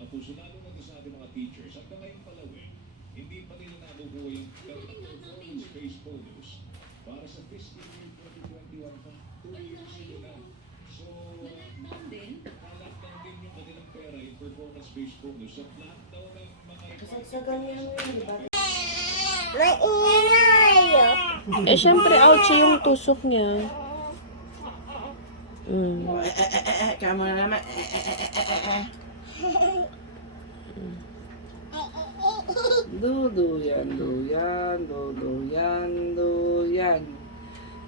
mga kapuso, lalo na sa ating mga teachers, at ngayong palawin, hindi pa nila nakukuha yung performance-based bonus para sa fiscal year 2021 pa. 2 years sila na. So, na-lockdown din yung kanilang pera, yung performance-based bonus. Sa lockdown ng mga Kasagsagan niya mo yun, di ba? Maingay. Eh, syempre, ouch yung tusok niya. Kamu naman. Duduyan, duyan, duduyan, duyan.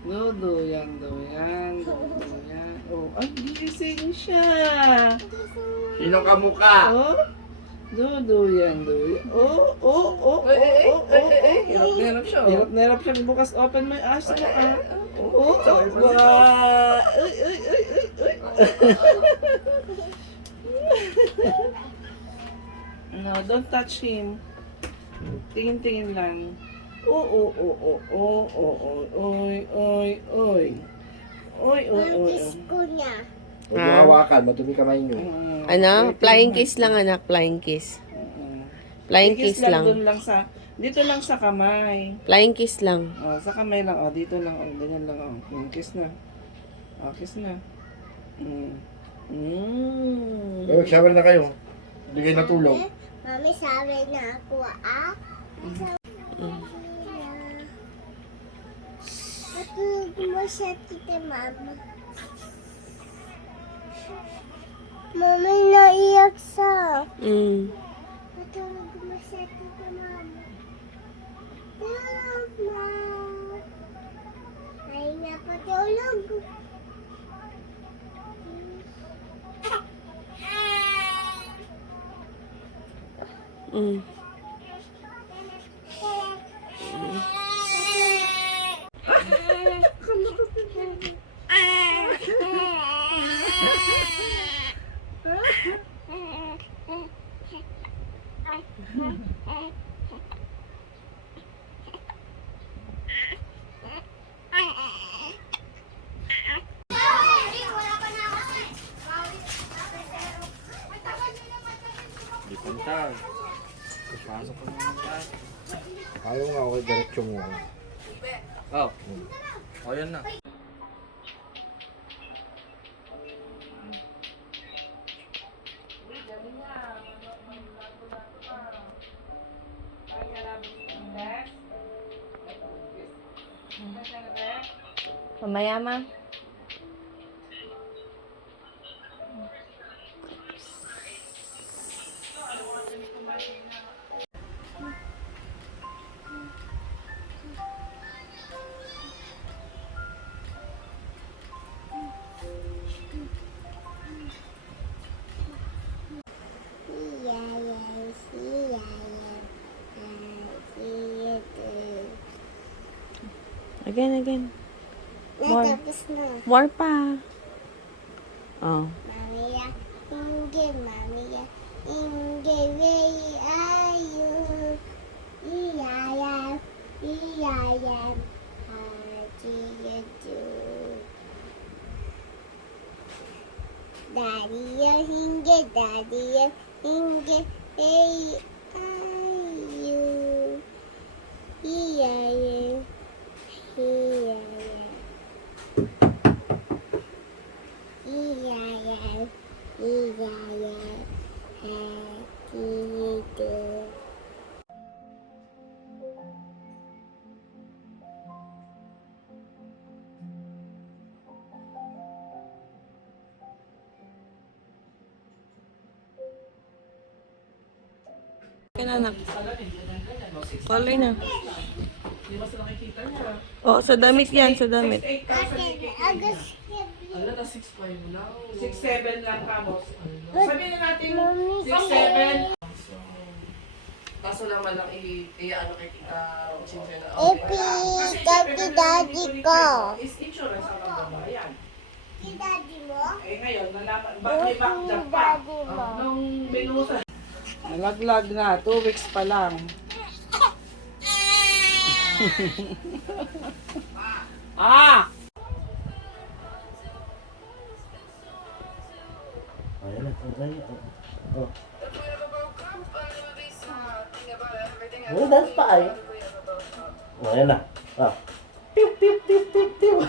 Duduyan, duyan, duduyan. Oh, ay, gising siya. Sino ka mukha? Oh, duduyan, duyan. Oh, oh, oh, oh, oh, oh. Hirap siya. Hirap na hirap siya bukas. Open mo yung ass mo, ah. Oh, oh, wow. Uy, uy, uy, uy, uy. No, don't touch him. Tingin-tingin lang. Oh, oh, oh, oh, oh, oh, oh, oy, oy, oy. Oy, oy, oy. Huwag mo hawakan, madumi kamay niyo. Ano? Flying kiss lang, anak. Flying kiss. Flying kiss lang. Doon lang sa, dito lang sa kamay. Flying kiss lang. Oh, sa kamay lang, oh, dito lang, oh, ganyan lang, oh. Kiss na. Oh, kiss na. Mag-shower na kayo. Hindi kayo natulog. Mami, sabi na ako, ah. Patulog mo siya, tita mama. Mami, naiyak sa. Patulog mo siya, tita mama. Tulog na. Ay, napatulog. Di pantay. Pasok ko naman tayo. Ayaw nga ako, diretso mo. Oh. O, yan na. Mamaya, ma. Again. More. Natapos na. More pa. Oh. Mamiya, mamiya, where are you? Iyaya, how do you do? Daddy, where are you? Iyaya, Kaya anak. Tuloy na. Oh, sa damit yan, sa damit. August. Ano na 6.5 lang? 6.7 lang ka, boss. Sabihin na natin 6.7. Kaso naman lang i-ano kay Tita Chincha na. Daddy ko. Is insurance ang magbabayad. Daddy mo? Eh ngayon, nalaman, may backjack pa. Nung binusa. Nalaglag na, 2 weeks pa lang. Ayan na, okay. Oh. May dance pa ay. Oh, ayan na. Ah. Piu, piu, piu, piu, piu.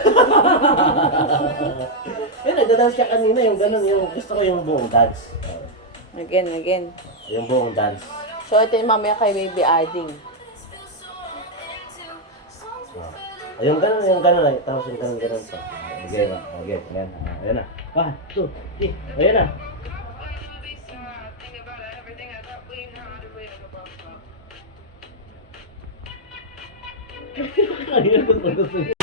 Yun, nagda-dance ka kanina, yung ganun, yung gusto ko yung buong dance. Again. Yung buong dance. So, ito yung mamaya kay Baby adding. Yung ganun ay, tapos yung ganun pa. Again, ayan. Ayan na. 1, 2, 3, ayan na. Ayun, gusto niya.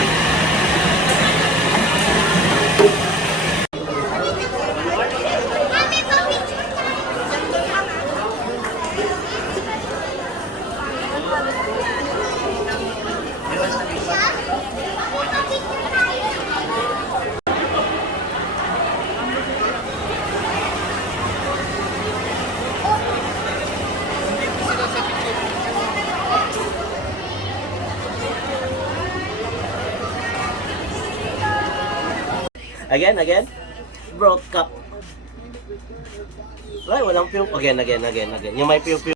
Again. Broke cup. Ay, walang piu. Again. Yung may piu-piu.